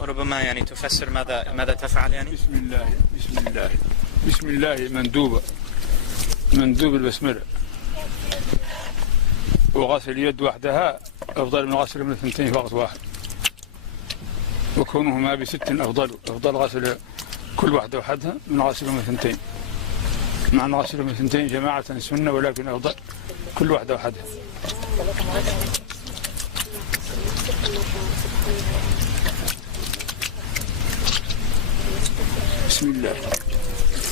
وربما يعني تفسر ماذا تفعل يعني؟ بسم الله مندوب البسملة، وغسل اليد وحدها أفضل من غسل من الثنتين فقط واحد، وكونهما بست أفضل غسل كل واحدة وحدها من غسل من الثنتين، مع أن غسل من الثنتين جماعة سنة، ولكن أفضل كل واحدة وحدها. بسم الله.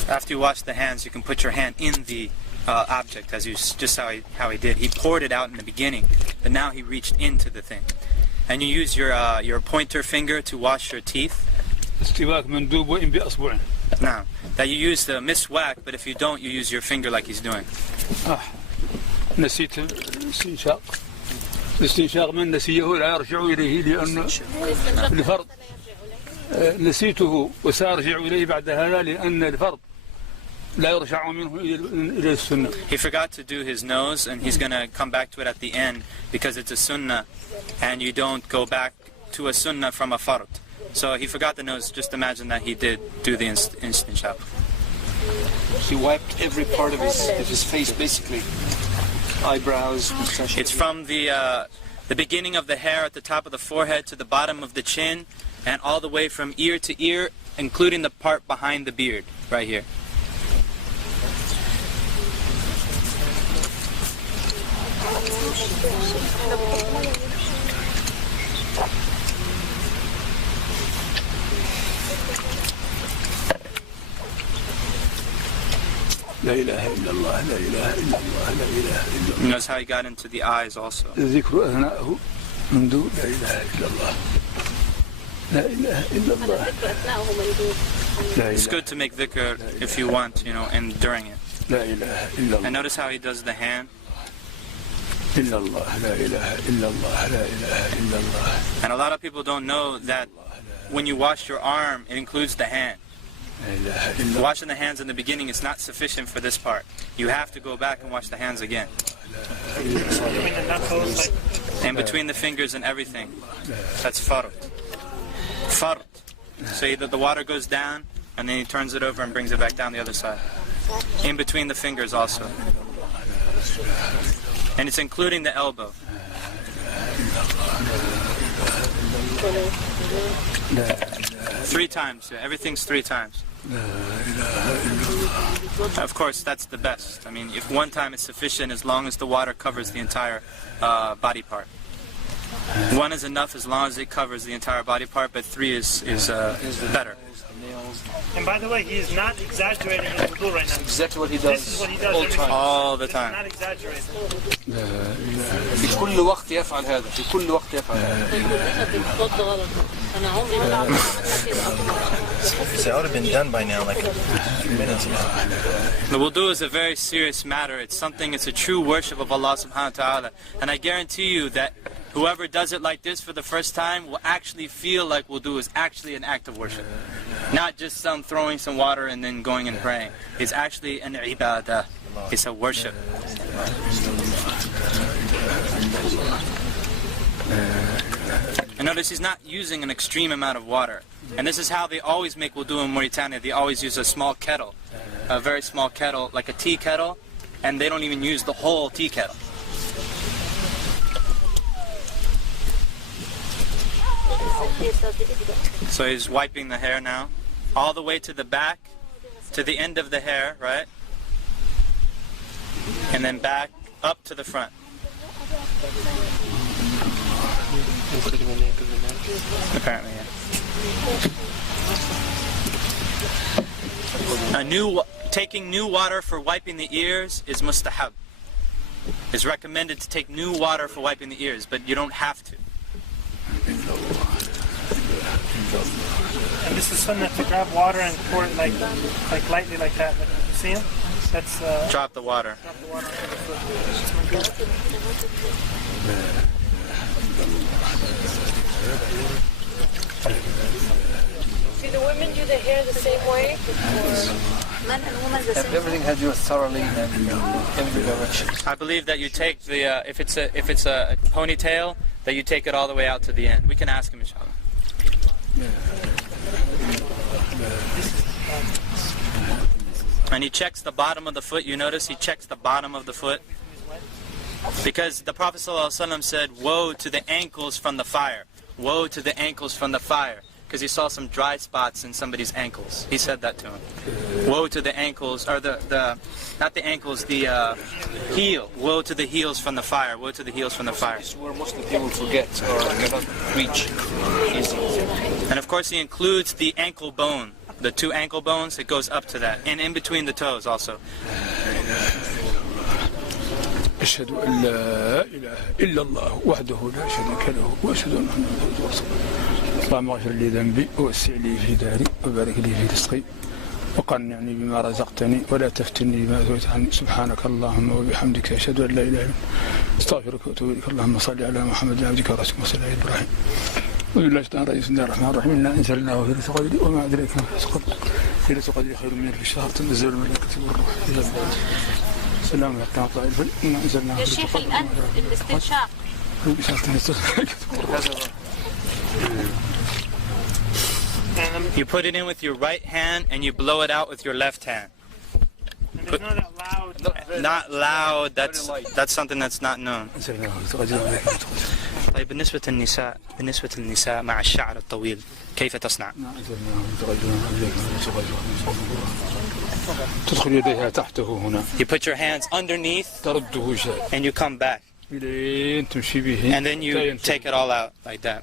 After you wash the hands, you can put your hand in the object, as you just how he did. He poured it out in the beginning, but now he reached into the thing. And you use your pointer finger to wash your teeth. Now, that you use the miswak, but if you don't, you use your finger like he's doing. نسيت الاستنشاق من نسيه لا يرجع إليه لأن الفرض نسيته وسأرجع إليه بعد هذا لأن الفرض لا يرجع منه إلى السنة. He forgot to do his nose, and he's going to come back to it at the end because it's a sunnah, and you don't go back to a sunnah from a fard. So he forgot the nose. Just imagine that he did do the istinshaq. He wiped every part of his face, basically. Eyebrows, mustache. It's from the beginning of the hair at the top of the forehead to the bottom of the chin, and all the way from ear to ear, including the part behind the beard, right here. لا إله إلا الله لا إله إلا الله لا إله إلا الله. Notice how he got into the eyes also. ذكر أثناءه منذ لا إله إلا الله لا إله إلا الله. It's good to make dhikr if you want, and during it. لا إله إلا الله. And notice how he does the hand. إلا الله لا إله إلا الله لا إله إلا الله. And a lot of people don't know that when you wash your arm, it includes the hand. Washing the hands in the beginning is not sufficient for this part. You have to go back and wash the hands again. And between the fingers and everything. That's fard. Fard. So the water goes down, and then he turns it over and brings it back down the other side. In between the fingers also. And it's including the elbow. Three times. Yeah, everything's 3 times. Of course, that's the best. I mean, if one time is sufficient, as long as the water covers the entire body part. 1 is enough as long as it covers the entire body part, but 3 is better. And by the way, he is not exaggerating his wudu right now. Exactly what he does. This is what he does all the time. Not exaggerating. في كل وقت يفعل هذا. في كل وقت يفعل هذا. It would have been done by now, like a few minutes ago. The wudu is a very serious matter. It's a true worship of Allah subhanahu wa ta'ala. And I guarantee you that whoever does it like this for the first time will actually feel like wudu is actually an act of worship. Not just throwing some water and then going and praying. It's actually an ibadah. It's a worship. And notice he's not using an extreme amount of water. And this is how they always make wudu in Mauritania. They always use a small kettle, a very small kettle, like a tea kettle, and they don't even use the whole tea kettle. So he's wiping the hair now, all the way to the back, to the end of the hair, right? And then back up to the front. Apparently, yeah. Taking new water for wiping the ears is mustahab. It's recommended to take new water for wiping the ears, but you don't have to. And this is sunnah to grab water and pour it like lightly like that. Like, you see him? That's drop the water. Drop the water onto the foot. Do the women do the hair the same way? Or? Men and women the same. Everything has you thoroughly in every direction. I believe that you take the if it's a ponytail, that you take it all the way out to the end. We can ask him, inshallah. And he checks the bottom of the foot. You notice he checks the bottom of the foot, because the Prophet ﷺ said, "Woe to the ankles from the fire! Woe to the ankles from the fire!" Because he saw some dry spots in somebody's ankles. He said that to him. Woe to the ankles, or the not the ankles, the heel. Woe to the heels from the fire. Woe to the heels from the fire. This is where Muslim people forget or cannot reach easily. And of course he includes the ankle bone, the 2 ankle bones. It goes up to that, and in between the toes also. أشهد أن لا إله إلا الله وحده لا شريك له وأشهد أن محمدا عبده ورسوله. اللهم اغفر لي ذنبي ووسع لي في داري وبارك لي في رزقي وقنعني بما رزقتني ولا تفتني بما أتيت عني. سبحانك اللهم وبحمدك أشهد أن لا إله إلا أنت أستغفرك وأتوب إليك. اللهم صل على محمد عبدك ورسولك وصل على إبراهيم. وبالله بسم الله الرحمن الرحيم. إنا أنزلناه في ليلة القدر وما أدريك ما ليلة القدر خير من ألف شهر تنزل الملائكة والروح فيها. سلام عليكم ورحمة الله. إنا أنزلناه يا شيخ الآن الاستنشاق. You put it in with your right hand and you blow it out with your left hand. And it's not that loud. Not loud. That's something that's not known. طيب بالنسبة للنساء مع الشعر الطويل كيف تصنع؟ تدخل يديها تحته هنا. You put your hands underneath ترده شيء. and you come back. إلين تمشي به. And then you take it all out like that.